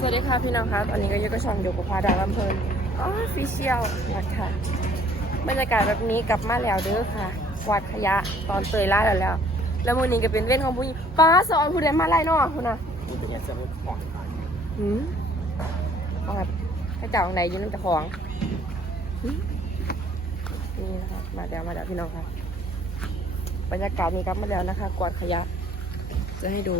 สวัสดีค่ะพี่น้องคะตอนนี้ก็อยู่กับช่องอยู่กับพาดาลำเพลินออฟฟิเชียลนะคะบรรยากาศแบบนี้กลับมาแล้วเด้อค่ะ กวาดขยะตอนเตยล่าแล้วแล้ว แล้วมื้อนี้ก็เป็นเว้นของผู้หญิงป้าสอนผู้ใดมาไล่เนาะคุณน่ะกูจะอยากจะลดผ่อนหืมของแบบให้เจ้าของไหนอยืนนั่งเจะของหืมนี่นะคะมาแล้วมาแล้วพี่น้องค่ะบรรยากาศนี้กลับมาแล้วนะคะ กวาดขยะ จะให้ดู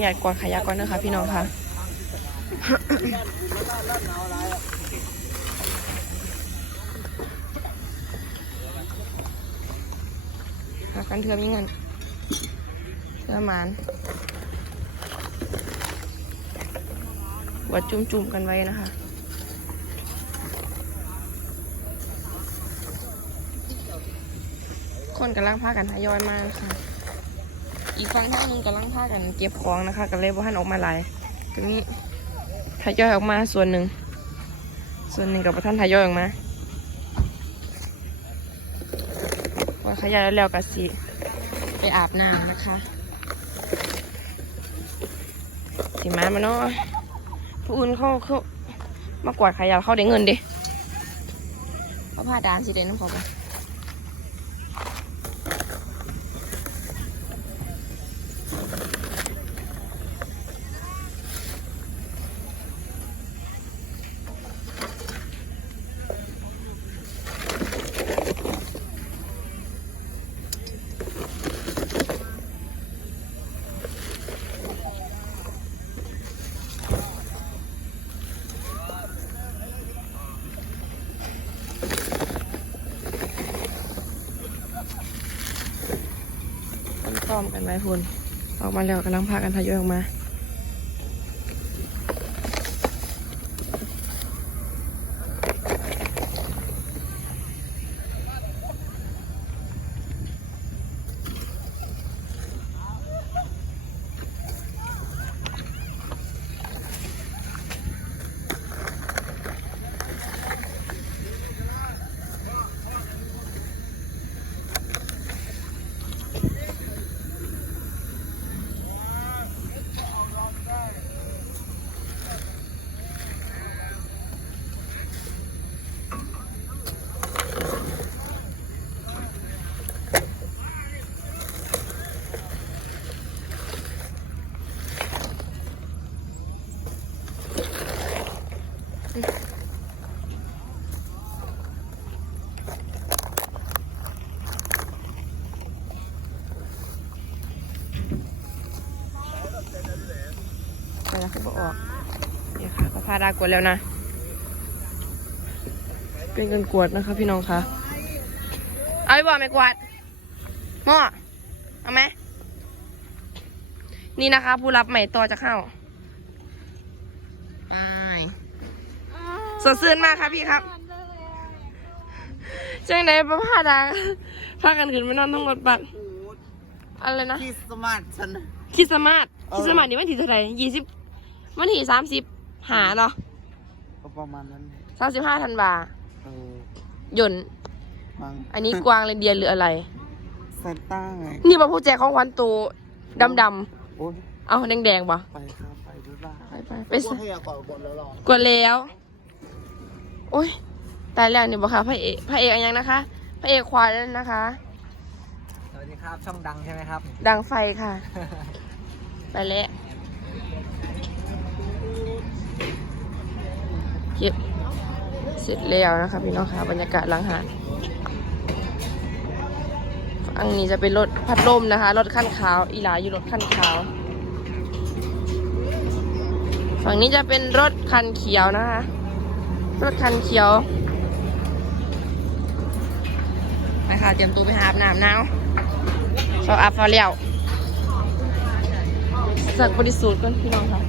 เป็นใหญ่กว่าขยะก่อนนะคะพี่น้องค่ะหากันเทือมีเงินเทือมานวัดจุ่มๆกันไว้นะคะคนกำลังพากันทยอยมาค่ะ อีกฝั่งทางนึงกำลังพากันเก็บของนะคะก็เลยว่าหันออกมาหลายก็มีทยอยออกมาส่วนหนึ่ง ส่วนหนึ่งกับท่านทยอยออกมาว่าขยายแล้วก็สิไปอาบน้ำนะคะสิมามาเนาะผู้อื่นเขาเขามากวาดขยะเขาได้เงินดิเขาพาดานสิเดนน้ำเขาไป ต้อมๆกันไว้พุ่นออกมาแล้วกำลังพากันทยอยออกมา ไปแล้วเขาบอกออกนี่ค่ะก็พาดากวดแล้วนะ เป็นเงินกวดนะคะพี่น้องคะเอาไปบอกไม่กวาดหม้อเอาไหมนี่นะคะ ผู้รับใหม่ต่อจากเข้าไปสดชื่นมากครับพี่ครับจังไหนประพาดาพากันขึ้นไปนอนทั้งรถบัสอะไรนะคริสต์มาสฉันคริสต์มาสเอคอริสต์มาสนี่วันที่เท่าไหร่ยี่สิบ วันที่สามสิบหาเนาะก็ประมาณนั้นสามสิบห้าธันวาเออหย่นมังอันนี้กวางเรนเดียร์หรืออะไรซานต้าไงนี่มาผู้แจกของขวัญตัวดำดโอ้ยำเอาแดงแดงๆปะไปครับไปด้วยบ้าไปไปไปไปสิให้ยากดแล้วหรอกดแล้ว โอ้ยตายแล้วนี่บอกค่ะพระเอกพระเอกอะไรยังนะคะพระเอกควายแล้วนะคะ สวัสดีครับ ช่องดังใช่ไหมครับ ดังไฟค่ะ ไปแล้ว เก็บเสร็จแล้วนะคะพี่น้องค่ะบรรยากาศหลังหาดฝั่งนี้จะเป็นรถพัดลมนะคะ รถขั้นขาว อีหลาอยู่รถขั้นขาว ฝั่งนี้จะเป็นรถคันเขียวนะคะ รถคันเขียวไปค่ะเตรียมตัวไปหาอาบน้ำหนาวชอบอาบฟ้าเลียวสักบริสุทธิ์ก่อนพี่น้องค่ะ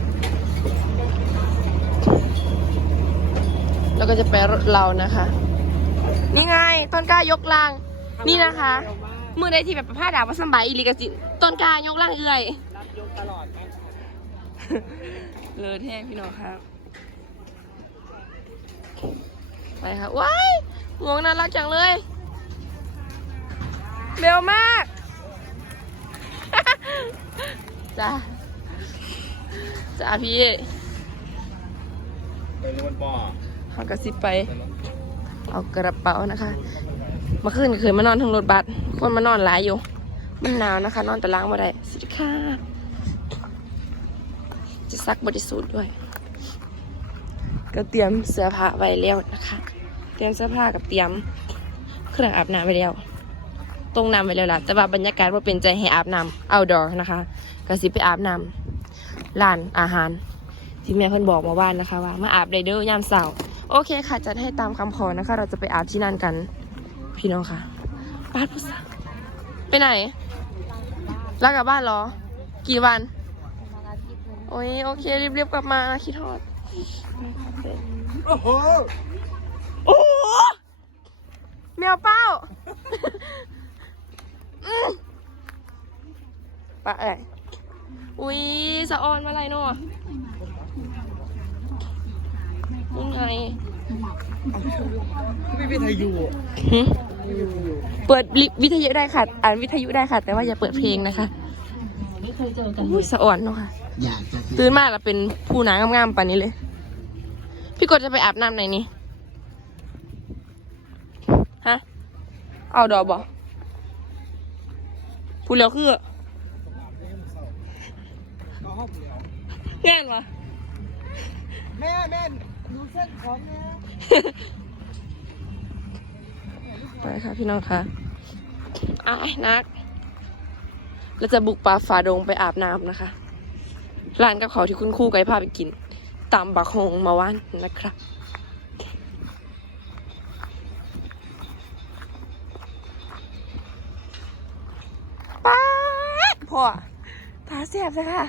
แล้วก็จะไปรถเรานะคะ นี่ไงต้นกล้ายกล่าง นี่นะคะ มือใดที่แบบประพาดาว่าสำบายอีหลิกสิต้นกล้ายกล่างเอื่อยรับยกตลอดไหมเลอแท้พี่น้องครับไปค่ะว้ายงวงน่ารักจังเลยเร็วมากจ้าจ้าพี่ ไปนวลปอ เขากระซิไป เอากระเป๋านะคะมื่อคืนเคยมานอนทางรถบัสคนมานอนหลายอยู่มันหนาวนะคะ นอนแต่ล้างมาได้สวัสดีค่ะ จะซักบริสุทธิ์ด้วย ก็เตรียมเสื้อผ้าไว้แล้วนะคะ เตรียมเสื้อผ้ากับเตรียมเครื่องอาบน้ำไว้แล้ว ตรงน้ำไว้แล้วล่ะ แต่ว่าบรรยากาศว่าเป็นใจให้อาบน้ำ outdoor นะคะก็สิไปอาบน้ำร้านอาหาร ที่แม่เพิ่นบอกมาว่านนะคะว่า มาอาบได้เด้อยามเสาร์ โอเคค่ะจัดให้ตามคำขอนะคะ เราจะไปอาบที่นั่นกัน พี่น้องค่ะบ้านผู้สาวไปไหนลากลับบ้านเหรอ กี่วัน โอ้ยโอเครีบๆกลับมานะคิดทอดโอ้โหโอ้โหแมวเป้าอืมปะเอ้ยอุ้ยสะออนมาอะไรเนาะ นี่ไงพี่วิทยุหึเปิดลิวิทยุได้ค่ะ อ่านวิทยุได้ค่ะ แต่ว่าอย่าเปิดเพลงนะคะอุ้ยสะอ่อนเนาะค่ะ อยากจะตื่นมาแล้วเป็นผู้หนางามๆปานนี้เลย พี่กดจะไปอาบน้ำไหนนี่ฮะ เอาดอกบอพูดแล้วคือก็ห้องเดียวแง่นวะแม่แม่ ดูเส้นของแม่ไปค่ะพี่น้องค่ะอายนัก เราจะบุกป่าฝ่าดงไปอาบน้ำนะคะ ร้านกับเขาที่คุณครู่ไกด์พาไปกิน ตามบักฮงมาว่านนะครับป๊าพ่อตาเสียบเลยค่ะ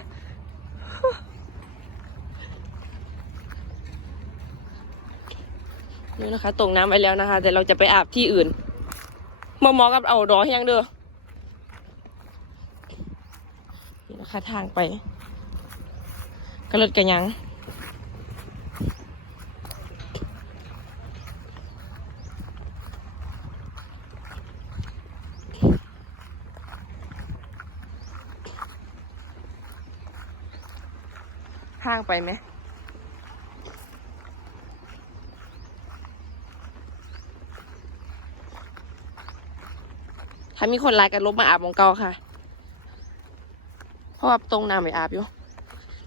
นี่นะคะตกน้ำไปแล้วนะคะ แต่เราจะไปอาบที่อื่นมอมอกับเอาดอแห้งเด้อนี่นะคะทางไปกระลดกันยังทางไปไหม ถ้ามีคนไลน์กันลบมาอาบของเก่าค่ะ เพราะว่าตรงน้ำไปอาบอยู่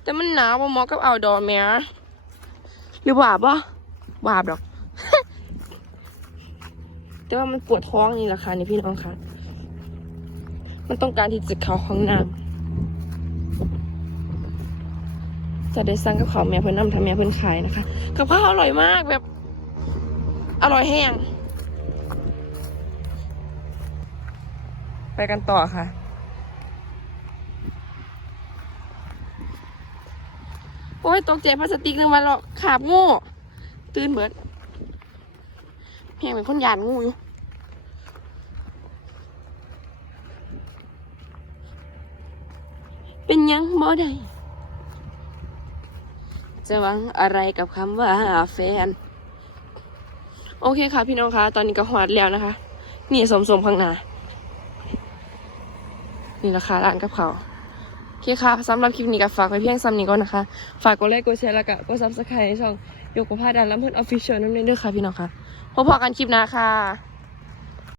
แต่มันหนาวบ่เหมาะกับเอาดอแม่หรือว่าอาบบ่บ่อาบดอก แต่ว่ามันปวดท้องนี่แหละค่ะนี่พี่น้องค่ะ มันต้องการที่จะเข้าห้องน้ำจะได้สั่งกับข้าวแม่เพิ่นนำทำแม่เพิ่นขายนะคะ กับข้าวอร่อยมากแบบ อร่อยแห้ง ไปกันต่อค่ะ โอ้ยตกใจพลาสติกนึงมาหรอกขาบงู ตื่นเบิดเพียงเป็นคนหยานงูอยู่เป็นยังบ่ได้จะหวังอะไรกับคำว่าแฟน โอเคค่ะพี่น้องคะ ตอนนี้ก็หอดแล้วนะคะ นี่สมสมข้างหน้า นี่ราคาร้านกับเขาโอเคค่ะสำหรับคลิปนี้ก็ฝากไว้เพียงซ้ำนี้ก่อนนะคะ ฝากกดไลค์กดแชร์แล้วก็กดซับสไครต์ในช่องโยกผ้าดันลำเพื่อนออฟฟิเชียลนั่นเองด้วยค่ะพี่น้องค่ะพบกันคลิปหน้าค่ะ